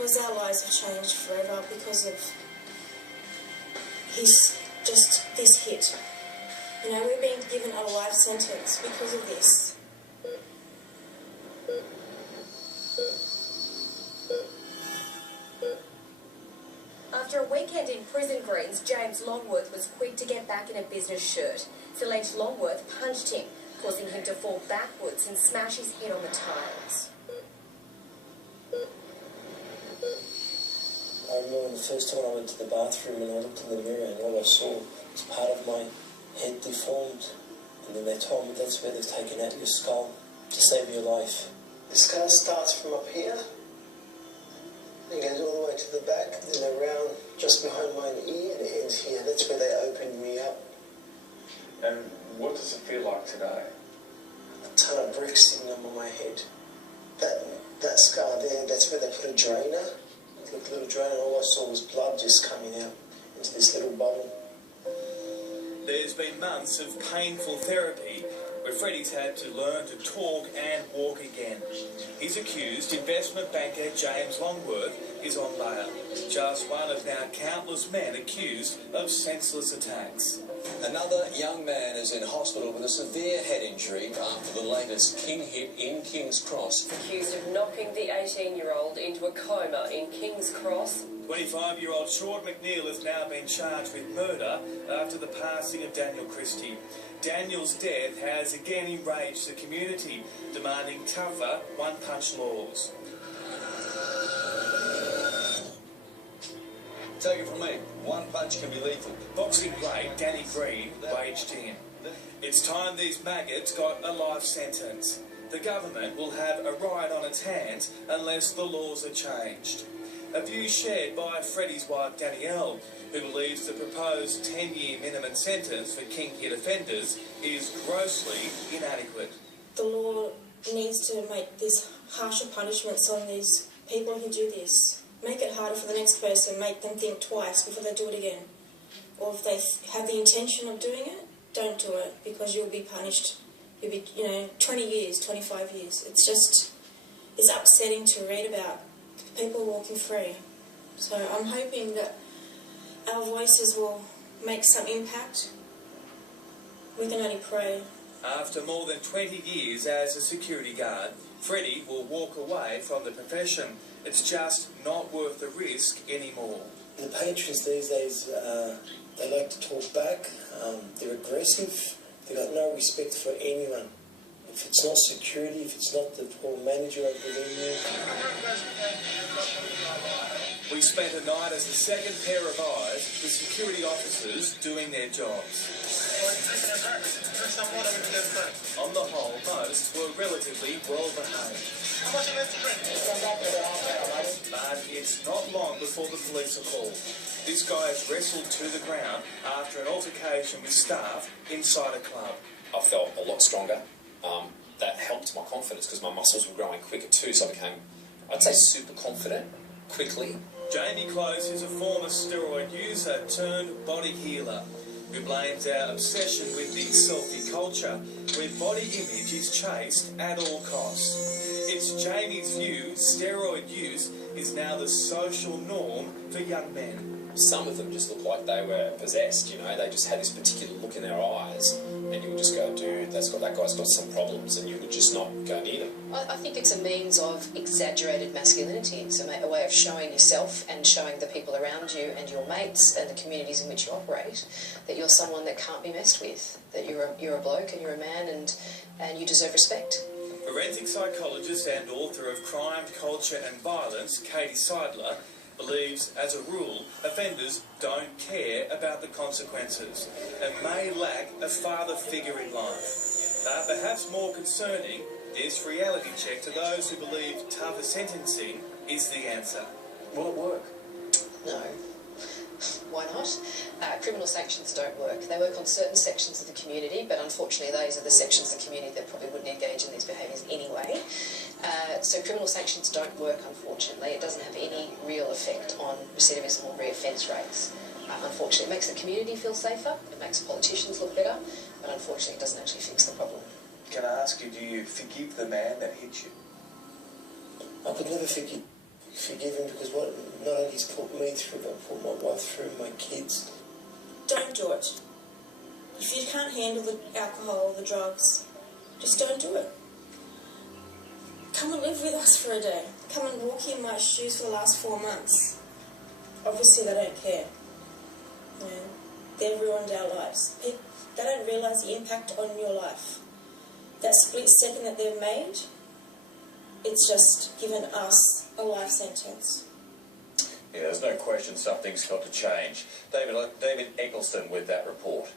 because our lives have changed forever because of this hit. You know, we're being given a life sentence because of this. After a weekend in prison greens, James Longworth was quick to get back in a business shirt. It's alleged Longworth punched him, causing him to fall backwards and smash his head on the tiles. I remember the first time I went to the bathroom and I looked in the mirror and all I saw was part of my head deformed. And then they told me that's where they've taken out your skull to save your life. The scar starts from up here, and goes all the way to the back, then around just behind my ear, and it ends here. That's where they opened me up. And what does it feel like today? A ton of bricks sitting on my head. That scar there, that's where they put a drainer. A little drainer, all I saw was blood just coming out into this little bottle. There's been months of painful therapy where Freddie's had to learn to talk and walk again. His accused, investment banker James Longworth, is on bail. Just one of now countless men accused of senseless attacks. Another young man is in hospital with a severe head injury after the latest King hit in King's Cross. Accused of knocking the 18-year-old into a coma in King's Cross. 25-year-old Sean McNeil has now been charged with murder after the passing of Daniel Christie. Daniel's death has again enraged the community, demanding tougher one-punch laws. Take it from me, one punch can be lethal. Boxing great Danny Green waged in. It's time these maggots got a life sentence. The government will have a riot on its hands unless the laws are changed. A view shared by Freddie's wife Danielle, who believes the proposed 10-year minimum sentence for King hit offenders is grossly inadequate. The law needs to make these harsher punishments on these people who do this. Make it harder for the next person, make them think twice before they do it again. Or if they have the intention of doing it, don't do it, because you'll be punished. You'll be, 20 years, 25 years. It's upsetting to read about people walking free. So I'm hoping that our voices will make some impact. We can only pray. After more than 20 years as a security guard, Freddie will walk away from the profession. It's just not worth the risk anymore. The patrons these days, they like to talk back. They're aggressive. They've got no respect for anyone. If it's not security, if it's not the poor manager of the venue. We spent a night as the second pair of eyes with security officers doing their jobs. On the whole, most were relatively well behaved. But it's not long before the police are called. This guy is wrestled to the ground after an altercation with staff inside a club. I felt a lot stronger. That helped my confidence because my muscles were growing quicker too, so I became, I'd say, super confident quickly. Jamie Close is a former steroid user turned body healer who blames our obsession with the selfie culture where body image is chased at all costs. It's Jamie's view steroid use is now the social norm for young men. Some of them just look like they were possessed, they just had this particular look in their eyes, and you would just go, dude, that guy's got some problems, and you would just not go near them. I think it's a means of exaggerated masculinity. It's a way of showing yourself and showing the people around you and your mates and the communities in which you operate that you're someone that can't be messed with, that you're a bloke and you're a man and you deserve respect. Forensic psychologist and author of Crime, Culture and Violence, Katie Seidler, believes, as a rule, offenders don't care about the consequences and may lack a father figure in life. But perhaps more concerning, this reality check to those who believe tougher sentencing is the answer. Will it work? No. Why not? Criminal sanctions don't work. They work on certain sections of the community, but unfortunately those are the sections of the community that probably wouldn't engage in these behaviours anyway. So criminal sanctions don't work, unfortunately. It doesn't have any real effect on recidivism or reoffence rates. Unfortunately, it makes the community feel safer, it makes politicians look better, but unfortunately it doesn't actually fix the problem. Can I ask you, do you forgive the man that hit you? I could never forgive. forgive him because what not only he's put me through, but put my wife through, my kids. Don't do it. If you can't handle the alcohol or the drugs, just don't do it. Come and live with us for a day. Come and walk in my shoes for the last 4 months. Obviously they don't care. You know, they've ruined our lives. They don't realise the impact on your life. That split second that they've made, it's just given us a life sentence. Yeah, there's no question something's got to change. David Eccleston with that report.